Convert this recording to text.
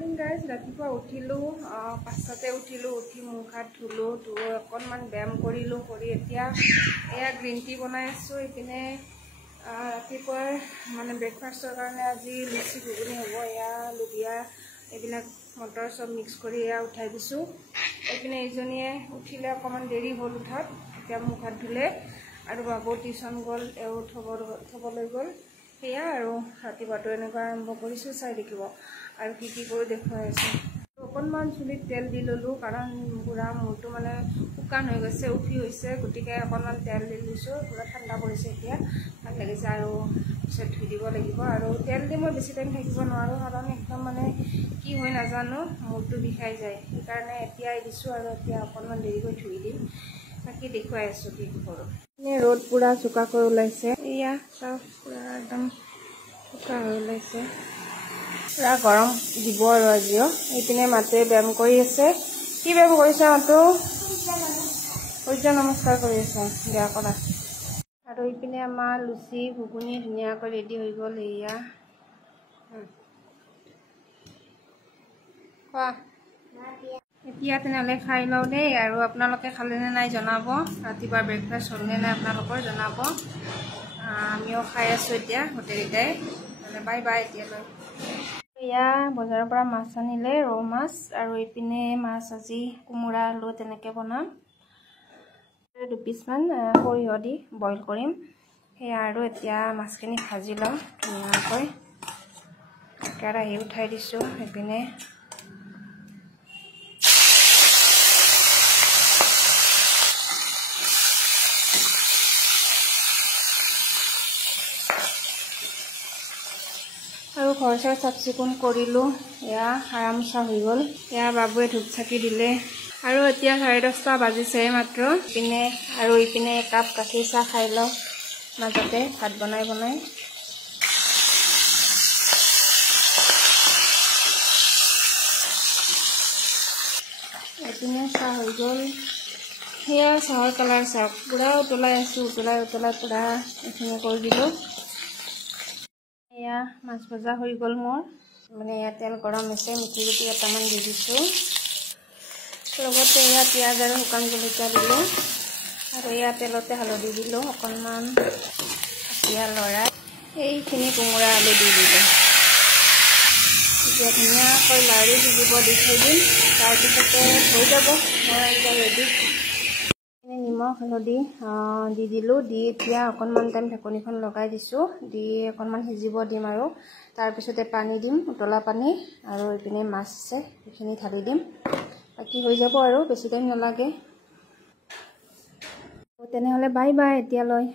morning guys रातिपुवा उठिलो 5টাতে उठिलो उठी मुख हाथ धुलो अकनमान ब्यायाम करिलो करि एतिया एया ग्रीन टी बनाइ आछो इपिने रातिपुवा माने ब्रेकफास्टर कारणे আজি लुचि घुगुनी हबो एया लुबिया एबिला मटर सब मिक्स करि एया उठाइ दिसु इपिने एजनिए उठिले अकनमान देरी होल उठात एतिया मुख हाथ धुले आरो बाबू टिउशन गल एउ थबलै गल हेया आरो रातिपुवाটো এনেকুৱা আৰম্ভ কৰিছো চাই দেখিব আৰু কি কি কৰি দেখুৱাই আছে অকনমান চুলিত তেল দি ললো কাৰণ পুৰা মুৰটো মানে শুকান হৈ গৈছে উঠি হৈছে গটিকে অকনমান তেল দি দিছো পুৰা ঠাণ্ডা পৰিছে এতিয়া ভাল লাগিছে আৰু পিছত ধুই দিব লাগিব আৰু তেল দি মই বেছি টাইম থাকিব নোৱাৰো কাৰণ একদম মানে কি হৈ নাজানো মুৰটো বিষাই যায় সেইকাৰণে এতিয়াই দিছো আৰু এতিয়া অকনমান দেৰিকৈ ধুই দিম বাকি দেখুৱাই আছো কি কৰো ने रोड पूरा सुका कर ओलाइছে इया सब पूरा एकदम सुका হৈ ওলাইছে पूरा गरम দিব আৰু আজিও ইপিনে মাতে ব্যায়াম কৰি আছে কি ব্যায়াম কৰিছে মাতো সূৰ্য নমস্কাৰ কৰি আছে দিয়া কৰা আৰু ইপিনে আমাৰ লুচি ঘুগুনি ধুনিয়াকৈ ৰেডি হৈ গল ইয়া কোৱা এতিয়া তেনেহলে খাই লও দেই আৰু আপোনালোকে খালেনে নাই জনাব ৰাতিপুৱা ব্ৰেকফাষ্ট হ'লনে নাই আপোনালোকৰ জনাব আমিও খাই আছো এতিয়া হোটেলতে মানে বাই বাই এতিয়া লৈ ইয়া বজাৰৰ পৰা মাছ আনিলে ৰৌ মাছ আৰু ইপিনে মাছ আজি কুমুৰা আলু তেনেকে বনাম 2 পিছমান সৰিয়হ দি বইল কৰিম হেয়া আৰু এতিয়া মাছখিনি ভাজি লওঁ ধুনীয়াকৈ কেৰাহী উঠাই দিছো ইপিনে আৰু ঘৰ চৰ চাফ চিকুণ কৰিলো এয়া আৰামচা হৈ গল এয়া বাবুৱে ধূপ চাকি দিলে আৰু এতিয়া 10:30 বাজিছে মাত্ৰ ইপিনে আৰু ইপিনে একাপ গাখীৰ চাহ খাই লওঁ মাজতে ভাত বনাই ইপিনে চাহ হৈ গল সেয়া চাহৰ কালাৰ চাহ পুৰা উতলাই আছো উতলাই পুৰা এইখিনি কৰি দিলো या माছ भजा হৈ গল মোৰ মানে ইয়া তেল গৰম হৈছে মিঠি গুটি এটামান দি দিছো লগতে ইয়া পিয়াজ আৰু শুকান জলকীয়া দিলো আৰু ইয়া তেলতে হালধি দিলো অকনমান ইয়া লৰা এইখিনি কুমুৰা আলু দি দিলো এতিয়া ধুনীয়াকৈ লাৰি দিব দি থৈ দিম তাৰপিছতে হৈ যাব মই এতিয়া ৰেডি নিমখ হালধি দি দিলো দি এতিয়া অকনমান টাইম ঢাকনিখন লগাই দিছো দি অকনমান সিজিব দিম আৰু তাৰ পিছতে পানী দিম উতলা পানী আৰু ইপিনে মাছ আছে এইখিনি ঢালি দিম বাকি হৈ যাব আৰু বেছি টাইম নালাগে তেনেহলে বাই বাই এতিয়ালৈ